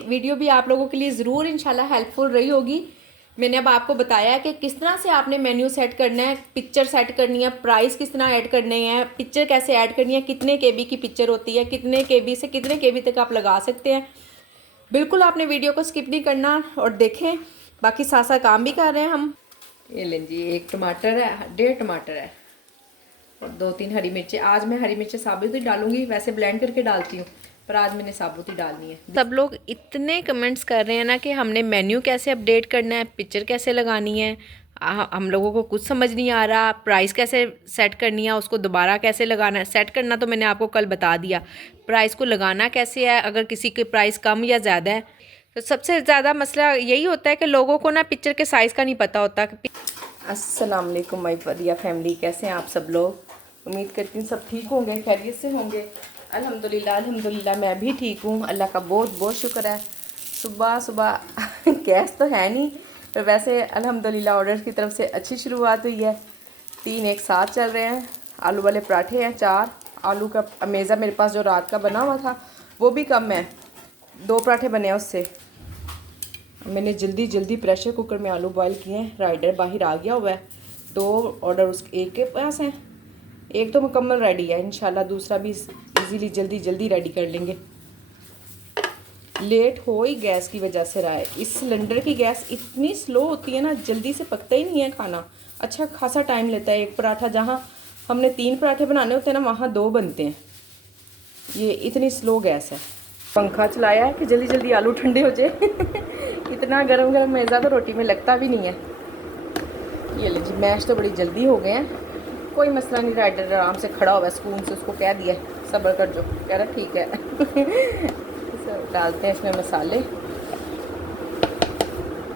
Video भी आप लोगों के लिए ज़रूर इंशाल्लाह हेल्पफुल रही होगी। मैंने अब आपको बताया कि किस तरह से आपने मेन्यू सेट करना है, पिक्चर सेट करनी है, प्राइस किस तरह ऐड करने हैं, पिक्चर कैसे ऐड करनी है, कितने केबी की पिक्चर होती है, कितने केबी से कितने केबी तक आप लगा सकते हैं। बिल्कुल आपने वीडियो को स्किप नहीं करना और देखें। बाकी साथ साथ काम भी कर रहे हैं हम। ये लें जी, 1 टमाटर है, 1.5 टमाटर है और 2-3 हरी मिर्चें। आज मैं हरी मिर्चें साबुत ही डालूंगी, वैसे ब्लेंड करके डालती हूँ, पर आज मैंने साबुत ही डालनी है। सब लोग इतने कमेंट्स कर रहे हैं ना कि हमने मेन्यू कैसे अपडेट करना है, पिक्चर कैसे लगानी है, हम लोगों को कुछ समझ नहीं आ रहा, प्राइस कैसे सेट करनी है, उसको दोबारा कैसे लगाना है। सेट करना तो मैंने आपको कल बता दिया, प्राइस को लगाना कैसे है अगर किसी की प्राइस कम या ज़्यादा है। तो सबसे ज़्यादा मसला यही होता है कि लोगों को ना पिक्चर के साइज़ का नहीं पता होता। अस्सलाम वालेकुम माय फरिया फैमिली, कैसे हैं आप सब लोग? उम्मीद करती हूँ सब ठीक होंगे, खैरियत से होंगे। अल्हम्दुलिल्लाह अल्हम्दुलिल्लाह मैं भी ठीक हूँ, अल्लाह का बहुत बहुत शुक्र है। सुबह सुबह गैस तो है नहीं, पर वैसे अल्हम्दुलिल्लाह ऑर्डर की तरफ से अच्छी शुरुआत हुई है। 3 एक साथ चल रहे हैं। आलू वाले पराठे हैं 4, आलू का अमेज़ा मेरे पास जो रात का बना हुआ था वो भी कम है, 2 पराठे बने हैं उससे। मैंने जल्दी जल्दी प्रेशर कुकर में आलू बॉईल किए हैं। राइडर बाहर आ गया हुआ है, 2 ऑर्डर उसके एक के पास हैं, एक तो मुकम्मल रेडी है, इंशाल्लाह दूसरा भी इजीली जल्दी जल्दी रेडी कर लेंगे। लेट हो ही गैस की वजह से रहा है। इस सिलेंडर की गैस इतनी स्लो होती है ना, जल्दी से पकता ही नहीं है खाना, अच्छा खासा टाइम लेता है। एक पराठा जहाँ हमने 3 पराठे बनाने होते हैं ना, वहाँ 2 बनते हैं। ये इतनी स्लो गैस है। पंखा चलाया है कि जल्दी जल्दी आलू ठंडे हो जाए इतना गरम गरम मैदा तो रोटी में लगता भी नहीं है। ये लीजिए, मैश तो बड़ी जल्दी हो गए हैं, कोई मसला नहीं। राइडर आराम से खड़ा हुआ है, स्पून से उसको कह दिया सब्र कर, जो कह रहा ठीक है डालते हैं इसमें मसाले।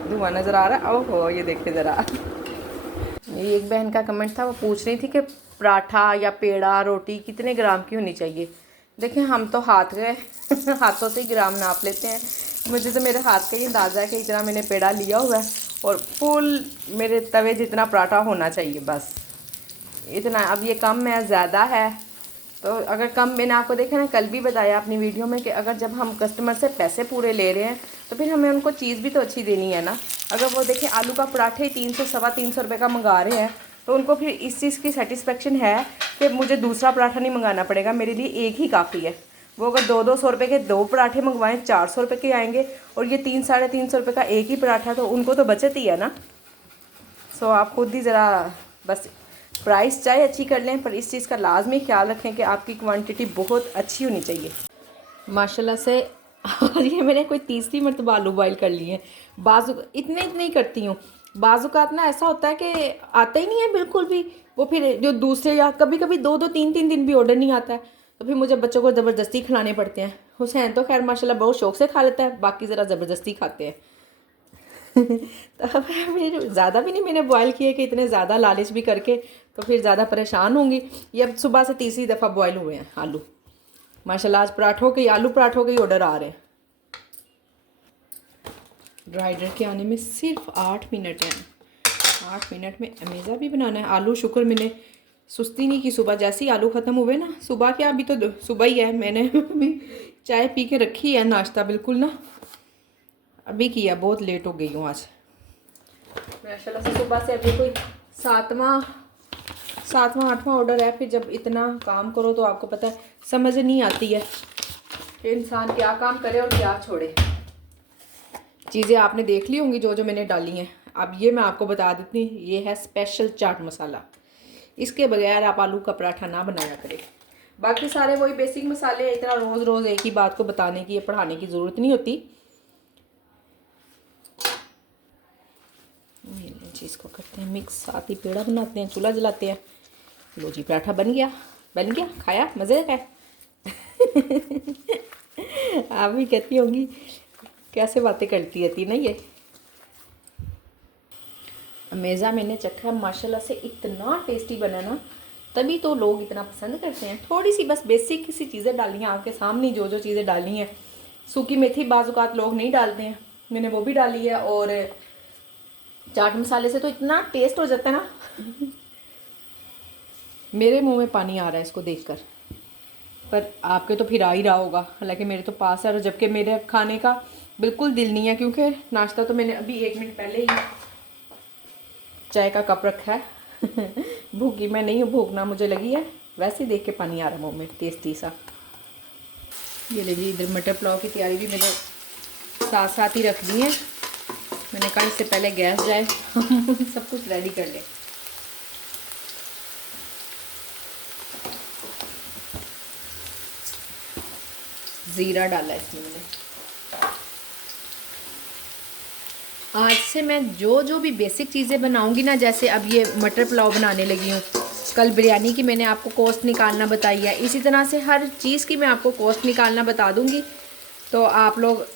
धुआं नज़र आ रहा है, ओहो ये देखिए ज़रा। ये एक बहन का कमेंट था, वो पूछ रही थी कि पराठा या पेड़ा रोटी कितने ग्राम की होनी चाहिए। देखें हम तो हाथ गए हाथों से ही ग्राम नाप लेते हैं। मुझे तो मेरे हाथ का ही अंदाज़ा है कि इतना मैंने पेड़ा लिया हुआ है और फुल मेरे तवे जितना पराठा होना चाहिए, बस इतना। अब ये कम है ज़्यादा है, तो अगर कम, मैंने आपको देखा ना कल भी बताया अपनी वीडियो में कि अगर जब हम कस्टमर से पैसे पूरे ले रहे हैं तो फिर हमें उनको चीज़ भी तो अच्छी देनी है ना। अगर वो देखें आलू का पराठे 300 सवा 300 रुपये का मंगा रहे हैं, तो उनको फिर इस चीज़ की सेटिस्फेक्शन है कि मुझे दूसरा पराठा नहीं मंगाना पड़ेगा, मेरे लिए एक ही काफ़ी है। वो अगर 200-200 रुपये के 2 पराठे मंगवाएं, 400 रुपये के आएंगे, और ये 300-350 रुपये का एक ही पराठा, तो उनको तो बचत ही है ना। सो आप खुद ही ज़रा बस प्राइस चाहे अच्छी कर लें, पर इस चीज़ का लाजमी ख्याल रखें कि आपकी क्वांटिटी बहुत अच्छी होनी चाहिए। माशाल्लाह से और ये मैंने कोई तीसरी मरतबा आलू बॉयल कर लिए हैं। बाजू इतने इतने ही करती हूँ, बाज़ात ना ऐसा होता है कि आता ही नहीं है बिल्कुल भी। वो फिर जो दूसरे, या कभी कभी 2-2 3-3 दिन भी ऑर्डर नहीं आता है, तो फिर मुझे बच्चों को ज़बरदस्ती खिलाने पड़ते हैं। हुसैन तो खैर माशाल्लाह बहुत शौक़ से खा लेता है, बाकी ज़रा ज़बरदस्ती खाते हैं तो फिर ज़्यादा भी नहीं मैंने बॉयल किए कि इतने ज़्यादा लालच भी करके तो फिर ज़्यादा परेशान होंगी। ये अब सुबह से तीसरी दफ़ा बॉयल हुए हैं आलू। माशाल्लाह आज पराठों के, आलू पराठों के ही ऑर्डर आ रहे हैं। राइडर के आने में सिर्फ 8 मिनट हैं। 8 मिनट में अमेज़ा भी बनाना है। आलू शुक्र मैंने सुस्ती नहीं की, सुबह जैसे ही आलू ख़त्म हुए ना, सुबह क्या अभी तो सुबह ही है, मैंने अभी चाय पी के रखी है, नाश्ता बिल्कुल ना अभी किया, बहुत लेट हो गई हूँ आज माशाल्लाह से। सुबह से अभी कोई 7वां 8वां ऑर्डर है। फिर जब इतना काम करो तो आपको पता है समझ नहीं आती है कि इंसान क्या काम करे और क्या छोड़े। चीज़ें आपने देख ली होंगी जो जो मैंने डाली हैं। अब ये मैं आपको बता देती हूँ, ये है स्पेशल चाट मसाला, इसके बगैर आप आलू का पराठा ना बनाया करें। बाकी सारे वही बेसिक मसाले, इतना रोज़ रोज़ एक ही बात को बताने की या पढ़ाने की ज़रूरत नहीं होती। चीज़ को करते हैं मिक्स, साथ ही पेड़ा बनाते हैं, चूल्हा जलाते हैं। लो जी पराठा बन गया, खाया, मज़े का आप भी कहती होंगी कैसे बातें करती रहती ना ये। अमेज़ा मैंने चखा, माशाल्लाह से इतना टेस्टी बना ना, तभी तो लोग इतना पसंद करते हैं। थोड़ी सी बस बेसिक किसी चीज़ें डाली हैं आपके सामने, जो जो चीज़ें डाली हैं। सूखी मेथी बाज़ात लोग नहीं डालते हैं, मैंने वो भी डाली है, और चाट मसाले से तो इतना टेस्ट हो जाता है ना मेरे मुंह में पानी आ रहा है इसको देखकर, पर आपके तो फिर आ ही रहा होगा, हालांकि मेरे तो पास है। और जबकि मेरे खाने का बिल्कुल दिल नहीं है, क्योंकि नाश्ता तो मैंने अभी 1 मिनट पहले ही चाय का कप रखा है। भूखी मैं नहीं हूँ, भूखना मुझे लगी है, वैसे ही देख के पानी आ रहा मुँह में टेस्टी सा। ये लीजिए, इधर मटर पुलाव की तैयारी भी मैंने साथ साथ ही रख दी है। मैंने कहा इससे पहले गैस जाए सब कुछ रेडी कर ले। ज़ीरा डाला इसमें मैंने। आज से मैं जो भी बेसिक चीज़ें बनाऊंगी ना, जैसे अब ये मटर पुलाव बनाने लगी हूँ, कल बिरयानी की मैंने आपको कॉस्ट निकालना बताई है, इसी तरह से हर चीज़ की मैं आपको कॉस्ट निकालना बता दूँगी। तो आप लोग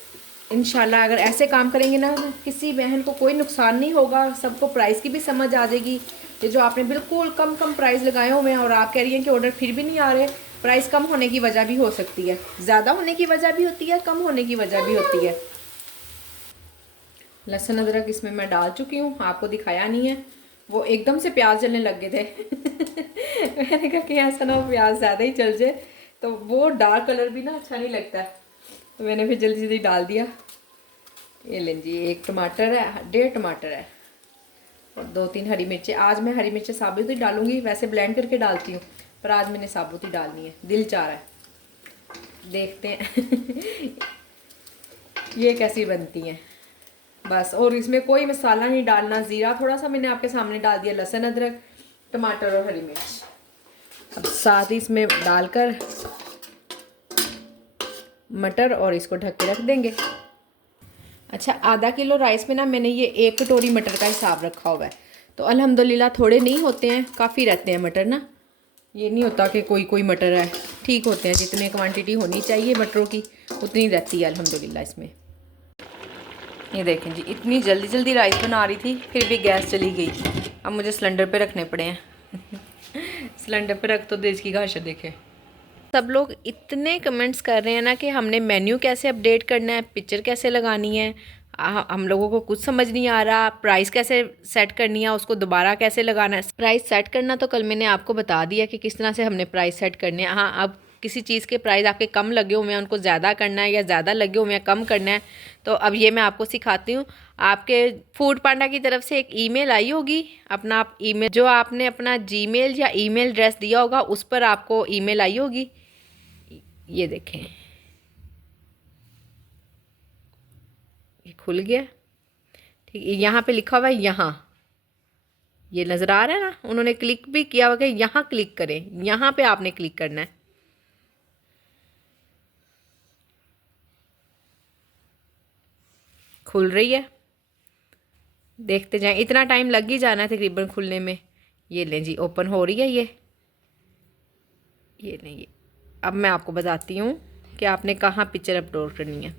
इंशाल्लाह अगर ऐसे काम करेंगे ना, किसी बहन को कोई नुकसान नहीं होगा, सबको प्राइस की भी समझ आ जाएगी। ये जो आपने बिल्कुल कम प्राइस लगाए हुए हैं और आप कह रही हैं कि ऑर्डर फिर भी नहीं आ रहे, प्राइस कम होने की वजह भी हो सकती है, ज़्यादा होने की वजह भी होती है, कम होने की वजह भी होती है। लहसुन अदरक इसमें मैं डाल चुकी हूँ, आपको दिखाया नहीं है, वो एकदम से प्याज जलने लग गए थे। मैंने कहा कि ऐसा ना हो प्याज ज़्यादा ही जल जाए, तो वो डार्क कलर भी ना अच्छा नहीं लगता है, तो मैंने फिर जल्दी जल्दी डाल दिया। ये लें जी, 1 टमाटर है, 1.5 टमाटर है और 2-3 हरी मिर्चें। आज मैं हरी मिर्चें साबुत ही डालूंगी, वैसे ब्लेंड करके डालती हूँ, पर आज मैंने साबुत ही डालनी है, दिल चाह रहा है। देखते हैं ये कैसी बनती हैं बस। और इसमें कोई मसाला नहीं डालना, ज़ीरा थोड़ा सा मैंने आपके सामने डाल दिया, लहसुन अदरक टमाटर और हरी मिर्च। अब साथ ही इसमें डालकर मटर और इसको ढक के रख देंगे। अच्छा, आधा किलो राइस में ना मैंने ये 1 कटोरी मटर का हिसाब रखा हुआ है, तो अल्हम्दुलिल्लाह थोड़े नहीं होते हैं, काफ़ी रहते हैं मटर ना। ये नहीं होता कि कोई मटर है, ठीक होते हैं, जितनी क्वांटिटी होनी चाहिए मटरों की उतनी रहती है अल्हम्दुलिल्लाह इसमें। ये देखें जी, इतनी जल्दी जल्दी राइस बना रही थी, फिर भी गैस चली गई। अब मुझे सिलेंडर पे रखने पड़े हैं। सिलेंडर पे रख तो देश की घाशा देखे। सब लोग इतने कमेंट्स कर रहे हैं ना कि हमने मेन्यू कैसे अपडेट करना है, पिक्चर कैसे लगानी है, हम लोगों को कुछ समझ नहीं आ रहा, प्राइस कैसे सेट करनी है, उसको दोबारा कैसे लगाना है। प्राइस सेट करना तो कल मैंने आपको बता दिया कि किस तरह से हमने प्राइस सेट करने हैं। हाँ, अब किसी चीज़ के प्राइस आपके कम लगे हुए हैं, उनको ज़्यादा करना है, या ज़्यादा लगे हुए हैं कम करना है, तो अब ये मैं आपको सिखाती हूँ। आपके फूड पांडा की तरफ से एक ईमेल आई होगी, अपना आप ईमेल जो आपने अपना जीमेल या ईमेल एड्रेस दिया होगा उस पर आपको ईमेल आई होगी। ये देखें, ये खुल गया, ठीक है। यहाँ पे लिखा हुआ है, यहाँ ये नज़र आ रहा है ना, उन्होंने क्लिक भी किया हुआ कि यहाँ क्लिक करें, यहाँ पे आपने क्लिक करना है। खुल रही है, देखते जाएं, इतना टाइम लग ही जाना है तकरीबन खुलने में। ये लें जी, ओपन हो रही है ये नहीं। अब मैं आपको बताती हूँ कि आपने कहाँ पिक्चर अपलोड करनी है।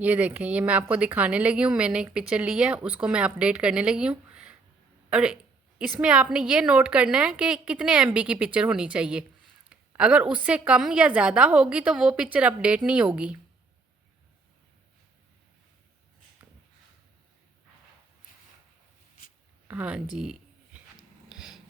ये देखें, ये मैं आपको दिखाने लगी हूँ, मैंने एक पिक्चर ली है, उसको मैं अपडेट करने लगी हूँ। और इसमें आपने ये नोट करना है कि कितने MB की पिक्चर होनी चाहिए, अगर उससे कम या ज़्यादा होगी तो वो पिक्चर अपडेट नहीं होगी। हाँ जी,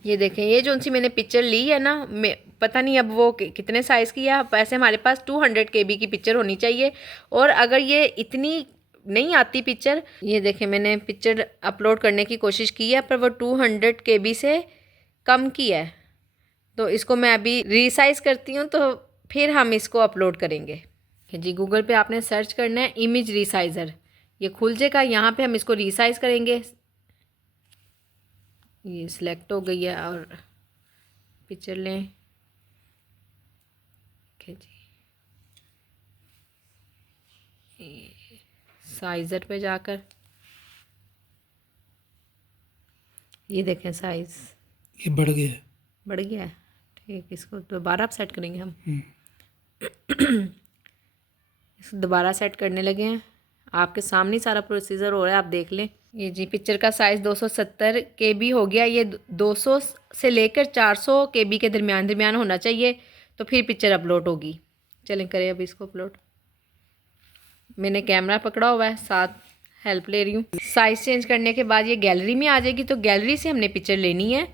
ये देखें, ये जो सी मैंने पिक्चर ली है ना, मैं पता नहीं अब वो कितने साइज़ की है, वैसे हमारे पास 200 KB की पिक्चर होनी चाहिए। और अगर ये इतनी नहीं आती पिक्चर, ये देखें मैंने पिक्चर अपलोड करने की कोशिश की है पर वो 200 KB से कम की है, तो इसको मैं अभी रीसाइज़ करती हूँ, तो फिर हम इसको अपलोड करेंगे जी। गूगल पे आपने सर्च करना है इमेज रीसाइज़र, ये खुल जाएगा, यहाँ पे हम इसको रीसाइज़ करेंगे। ये सिलेक्ट हो गई है और पिक्चर लें, ठीक है जी। साइज़र पे जाकर ये देखें, साइज़ ये बढ़ गया है, ठीक। इसको दोबारा सेट करेंगे हम। इसको दोबारा सेट करने लगे हैं, आपके सामने सारा प्रोसीजर हो रहा है, आप देख लें। ये जी, पिक्चर का साइज़ 270 KB हो गया। ये 200 से लेकर 400 KB के दरमियान होना चाहिए, तो फिर पिक्चर अपलोड होगी। चलें करें अब इसको अपलोड। मैंने कैमरा पकड़ा हुआ है, साथ हेल्प ले रही हूँ। साइज़ चेंज करने के बाद ये गैलरी में आ जाएगी, तो गैलरी से हमने पिक्चर लेनी है।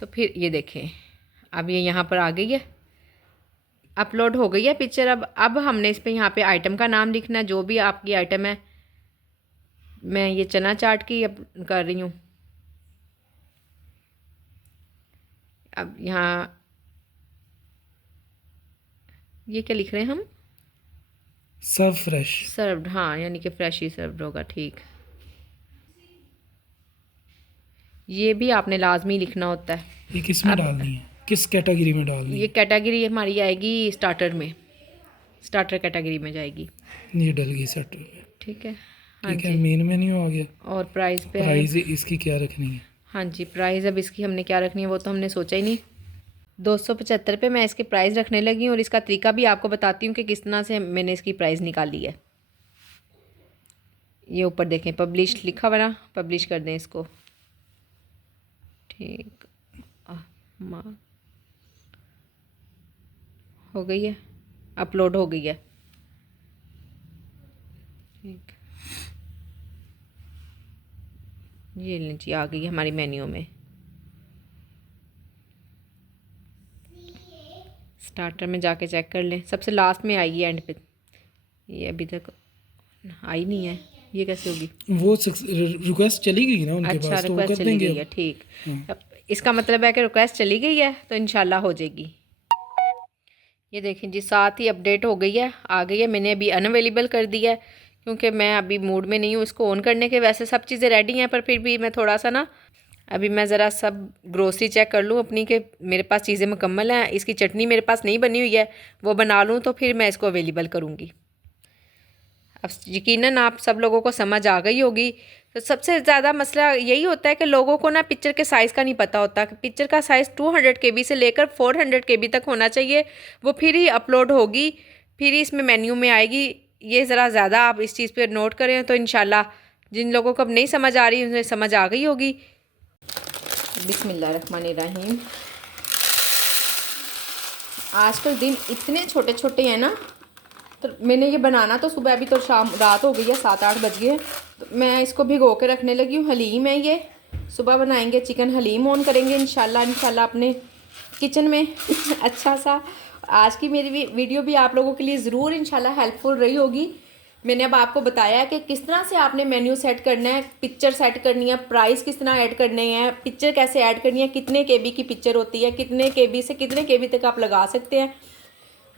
तो फिर ये देखें, अब ये यहाँ पर आ गई है, अपलोड हो गई है पिक्चर। अब हमने इस पे यहाँ पे आइटम का नाम लिखना है, जो भी आपकी आइटम है। मैं ये चना चाट की कर रही हूँ। अब यहाँ ये क्या लिख रहे हैं हम? सर्व फ्रेश। सर्व्ड, हाँ, यानी कि फ्रेश ही सर्व्ड होगा, ठीक। ये भी आपने लाजमी लिखना होता है। ये किस में डालनी है, किस कैटेगरी में डालनी ये है? कैटेगरी हमारी आएगी स्टार्टर में, स्टार्टर कैटेगरी में जाएगी। ये डल गई सेट में। ठीक है, हाँ ठीक है, जी। मेन मेन्यू आ गया। और प्राइस पे है। प्राइस इसकी क्या रखनी है? हाँ जी, प्राइस अब इसकी हमने क्या रखनी है वो तो हमने सोचा ही नहीं। 275 पे मैं इसकी प्राइस रखने लगी हूँ, और इसका तरीका भी आपको बताती हूँ कि किस तरह से मैंने इसकी प्राइस निकाली है। ये ऊपर देखें पब्लिश लिखा हुआ ना, पब्लिश कर दें इसको। ठीक, हो गई है, अपलोड हो गई है। ठीक, ये लीजिए आ गई है हमारी मेन्यू में। स्टार्टर में जाके चेक कर लें, सबसे लास्ट में आई है एंड पे। ये अभी तक आई नहीं है, ये कैसे होगी? वो रिक्वेस्ट चली गई ना उनके अच्छा, पास, तो वो रिक्वेस्ट कर चली देंगे गई है, अब। ठीक। हाँ। अब इसका मतलब है कि रिक्वेस्ट चली गई है तो इंशाल्लाह हो जाएगी। ये देखें जी, साथ ही अपडेट हो गई है, आ गई है। मैंने अभी अनअवेलेबल कर दिया है क्योंकि मैं अभी मूड में नहीं हूँ इसको ऑन करने के। वैसे सब चीज़ें रेडी हैं, पर फिर भी मैं थोड़ा सा ना, अभी मैं ज़रा सब ग्रोसरी चेक कर लूँ अपनी, कि मेरे पास चीज़ें मुकम्मल हैं। इसकी चटनी मेरे पास नहीं बनी हुई है, वो बना लूँ तो फिर मैं इसको अवेलेबल करूँगी। अब यकीनन आप सब लोगों को समझ आ गई होगी। तो सबसे ज़्यादा मसला यही होता है कि लोगों को ना पिक्चर के साइज़ का नहीं पता होता कि पिक्चर का साइज़ 200 KB से लेकर 400 KB तक होना चाहिए, वो फिर ही अपलोड होगी, फिर ही इसमें मेन्यू में आएगी। ये ज़रा ज़्यादा आप इस चीज़ पे नोट करें तो इंशाल्लाह जिन लोगों को अब नहीं समझ आ रही उन्हें समझ आ गई होगी। बिस्मिल्लाहिर्रहमानिर्रहीम। आजकल दिन इतने छोटे छोटे हैं ना, तो मैंने ये बनाना तो सुबह, अभी तो शाम रात हो गई है, 7-8 बज गए। तो मैं इसको भिगो के रखने लगी हूँ। हलीम है ये, सुबह बनाएंगे चिकन हलीम ऑन करेंगे इंशाल्लाह अपने किचन में। अच्छा सा। आज की मेरी वीडियो भी आप लोगों के लिए ज़रूर इंशाल्लाह हेल्पफुल रही होगी। मैंने अब आपको बताया है कि किस तरह से आपने मेन्यू सेट करना है, पिक्चर सेट करनी है, प्राइस किस तरह ऐड करने हैं, पिक्चर कैसे ऐड करनी है, कितने KB की पिक्चर होती है, कितने KB से कितने KB तक आप लगा सकते हैं।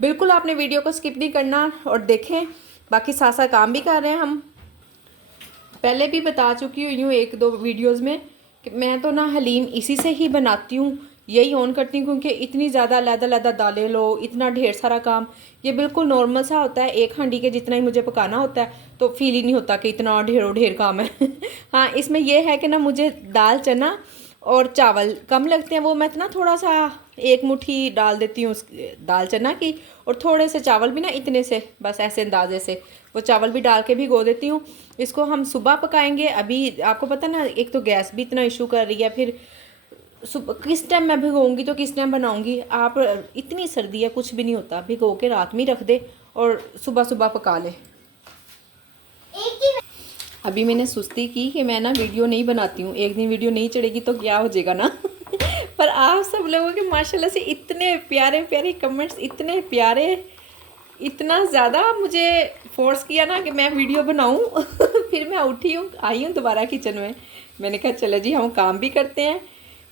बिल्कुल आपने वीडियो को स्किप नहीं करना और देखें। बाकी साथ साथ काम भी कर रहे हैं हम। पहले भी बता चुकी हुई हूँ 1-2 वीडियोस में कि मैं तो ना हलीम इसी से ही बनाती हूँ, यही ऑन करती हूँ, क्योंकि इतनी ज़्यादा अलग-अलग दालें लो, इतना ढेर सारा काम, ये बिल्कुल नॉर्मल सा होता है। एक हांडी के जितना ही मुझे पकाना होता है, तो फील ही नहीं होता कि इतना ढेर काम है। हाँ, इसमें यह है कि ना मुझे दाल चना और चावल कम लगते हैं, वो मैं ना थोड़ा सा 1 मुट्ठी डाल देती हूँ उस दाल चना की, और थोड़े से चावल भी ना इतने से, बस ऐसे अंदाजे से वो चावल भी डाल के भिगो देती हूँ। इसको हम सुबह पकाएंगे। अभी आपको पता ना, एक तो गैस भी इतना इशू कर रही है, फिर सुबह किस टाइम मैं भिगोऊंगी तो किस टाइम बनाऊंगी। आप, इतनी सर्दी है, कुछ भी नहीं होता, भिगो के रात में रख दे और सुबह सुबह पका ले। अभी मैंने सुस्ती की कि मैं ना वीडियो नहीं बनाती हूँ, एक दिन वीडियो नहीं चढ़ेगी तो क्या हो जाएगा ना। पर आप सब लोगों के माशाल्लाह से इतने प्यारे प्यारे कमेंट्स, इतने प्यारे, इतना ज़्यादा मुझे फोर्स किया ना कि मैं वीडियो बनाऊँ। फिर मैं उठी हूँ, आई हूँ दोबारा किचन में। मैंने कहा चलो जी हम काम भी करते हैं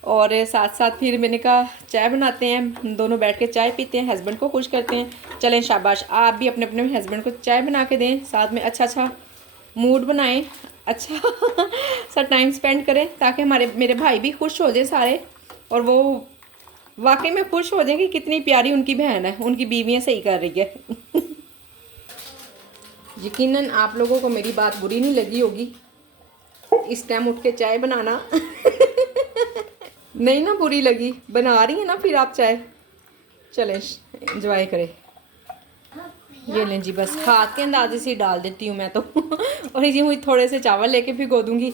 और साथ साथ फिर मैंने कहा चाय बनाते हैं, हम दोनों बैठ के चाय पीते हैं, हस्बैंड को खुश करते हैं। चलें शाबाश, आप भी अपने अपने हस्बैंड को चाय बना के दें, साथ में अच्छा मूड बनाएं, अच्छा सा टाइम स्पेंड करें, ताकि मेरे भाई भी खुश हो जाए सारे, और वो वाकई में खुश हो जाए कि कितनी प्यारी उनकी बहन है, उनकी बीवियाँ सही कर रही है। यकीनन आप लोगों को मेरी बात बुरी नहीं लगी होगी, इस टाइम उठ के चाय बनाना। नहीं ना बुरी लगी, बना रही है ना फिर आप चाय। चलें एंजॉय करें। ये लें जी, बस हाथ के अंदाजे से डाल देती हूँ मैं तो। और ये हुई थोड़े से चावल लेके भिगो दूंगी।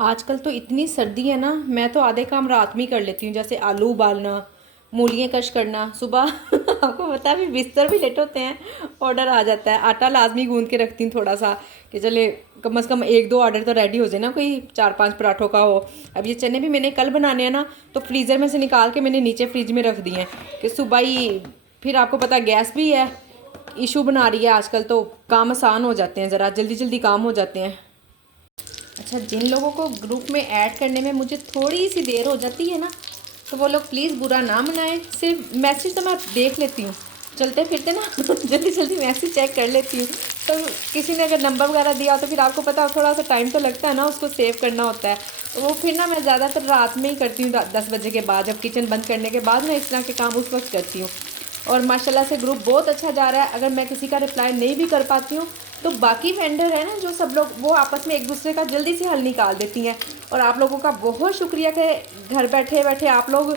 आजकल तो इतनी सर्दी है ना, मैं तो आधे काम रात में ही कर लेती हूँ, जैसे आलू उबालना, मूलियाँ कश करना। सुबह आपको पता है भी बिस्तर भी लेट होते हैं, ऑर्डर आ जाता है। आटा लाजमी गूंद के रखती हूँ थोड़ा सा कि चले कम से कम 1-2 ऑर्डर तो रेडी हो जाए ना, कोई 4-5 पराठों का हो। अब ये चने भी मैंने कल बनाने हैं ना, तो फ्रीज़र में से निकाल के मैंने नीचे फ्रिज में रख दिए हैं कि सुबह ही, फिर आपको पता गैस भी है इशू बना रही है आजकल, तो काम आसान हो जाते हैं, ज़रा जल्दी जल्दी काम हो जाते हैं। अच्छा, जिन लोगों को ग्रुप में ऐड करने में मुझे थोड़ी सी देर हो जाती है ना, तो वो लोग प्लीज़ बुरा ना मनाएं। सिर्फ मैसेज तो मैं देख लेती हूँ, चलते फिरते ना जल्दी जल्दी मैसेज चेक कर लेती हूँ। तो किसी ने अगर नंबर वगैरह दिया तो फिर आपको पता थोड़ा सा टाइम तो लगता है ना, उसको सेव करना होता है। तो वो फिर ना मैं ज़्यादातर रात में ही करती हूँ, 10 बजे के बाद, जब किचन बंद करने के बाद मैं इस तरह के काम उस वक्त करती हूँ। और माशाल्लाह से ग्रुप बहुत अच्छा जा रहा है। अगर मैं किसी का रिप्लाई नहीं भी कर पाती हूँ तो बाकी वेंडर है ना जो सब लोग, वो आपस में एक दूसरे का जल्दी से हल निकाल देती हैं। और आप लोगों का बहुत शुक्रिया कि घर बैठे बैठे आप लोग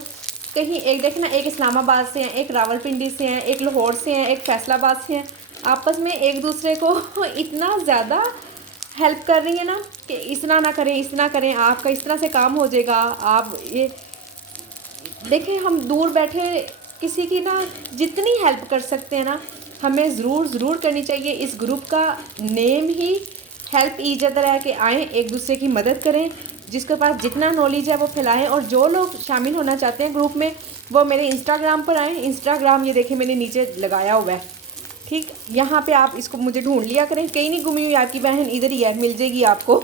कहीं, एक देखना, एक इस्लामाबाद से हैं, एक रावलपिंडी से हैं, एक लाहौर से हैं, एक फैसलाबाद से हैं, आपस में एक दूसरे को इतना ज़्यादा हेल्प कर रही है ना कि इस तरह ना करें, इस तरह करें, आपका इस तरह से काम हो जाएगा। आप ये देखें, हम दूर बैठे किसी की ना जितनी हेल्प कर सकते हैं ना, हमें ज़रूर करनी चाहिए। इस ग्रुप का नेम ही हेल्प ईच अदर है कि आएँ, एक दूसरे की मदद करें, जिसके पास जितना नॉलेज है वो फैलाएं। और जो लोग शामिल होना चाहते हैं ग्रुप में, वो मेरे इंस्टाग्राम पर आएँ। इंस्टाग्राम ये देखें मैंने नीचे लगाया हुआ है, ठीक, यहाँ पे आप इसको मुझे ढूंढ लिया करें, कहीं नहीं गुमी हुई आपकी बहन, इधर ही है, मिल जाएगी आपको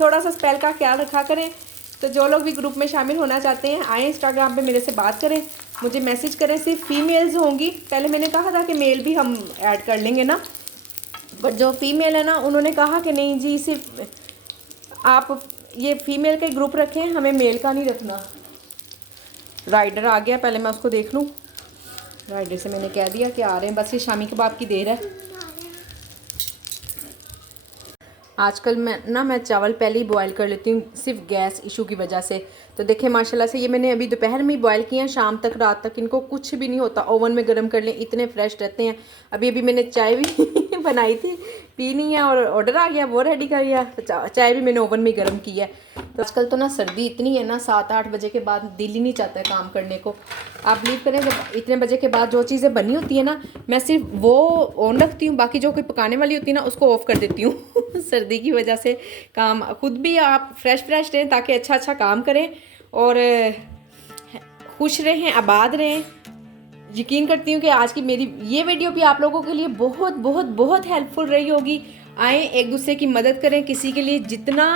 थोड़ा सा स्पेल का ख्याल रखा करें। तो जो लोग भी ग्रुप में शामिल होना चाहते हैं आए, इंस्टाग्राम पे मेरे से बात करें, मुझे मैसेज करें। सिर्फ फीमेल्स होंगी, पहले मैंने कहा था कि मेल भी हम ऐड कर लेंगे ना, बट जो फीमेल है ना उन्होंने कहा कि नहीं जी, सिर्फ आप ये फीमेल का ग्रुप रखें, हमें मेल का नहीं रखना। राइडर आ गया, पहले मैं उसको देख लूँ। राइडर से मैंने कह दिया कि आ रहे हैं, बस ये शामी कबाब की देर है। आजकल मैं चावल पहले ही बॉयल कर लेती हूँ, सिर्फ गैस इशू की वजह से। तो देखें माशाल्लाह से ये मैंने अभी दोपहर में ही बॉयल किए हैं, शाम तक रात तक इनको कुछ भी नहीं होता, ओवन में गर्म कर लें, इतने फ्रेश रहते हैं। अभी मैंने चाय भी बनाई थी, पी नहीं है, और ऑर्डर आ गया, वो रेडी कर लिया। चाय भी मैंने ओवन में गर्म की है। तो आजकल तो ना सर्दी इतनी है ना, 7-8 बजे के बाद दिल ही नहीं चाहता है काम करने को। आप बिलीव करें, जब इतने बजे के बाद जो चीज़ें बनी होती है ना, मैं सिर्फ वो ऑन रखती हूँ, बाकी जो कोई पकाने वाली होती है ना उसको ऑफ़ कर देती हूँ सर्दी की वजह से काम, खुद भी आप फ्रेश रहें ताकि अच्छा काम करें और खुश रहें, आबाद रहें। यकीन करती हूँ कि आज की मेरी ये वीडियो भी आप लोगों के लिए बहुत हेल्पफुल रही होगी। आएँ, एक दूसरे की मदद करें, किसी के लिए जितना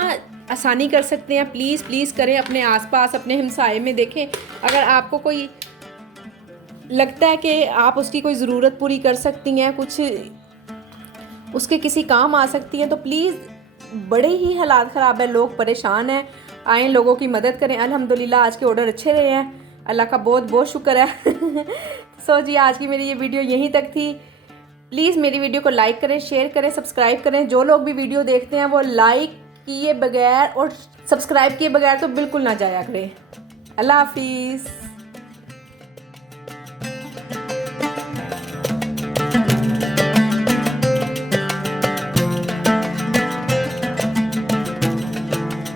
आसानी कर सकते हैं प्लीज़ करें। अपने आसपास, अपने हमसाये में देखें, अगर आपको कोई लगता है कि आप उसकी कोई ज़रूरत पूरी कर सकती हैं, कुछ उसके किसी काम आ सकती हैं, तो प्लीज़, बड़े ही हालात ख़राब है, लोग परेशान हैं, आएँ लोगों की मदद करें। अल्हम्दुलिल्लाह आज के ऑर्डर अच्छे रहे हैं, अल्लाह का बहुत शुक्र है। सो जी, आज की मेरी ये वीडियो यहीं तक थी। प्लीज़ मेरी वीडियो को लाइक करें, शेयर करें, सब्सक्राइब करें। जो लोग भी वीडियो देखते हैं वो लाइक किए बगैर और सब्सक्राइब किए बगैर तो बिल्कुल ना जाया करें। अल्लाह हाफिज़।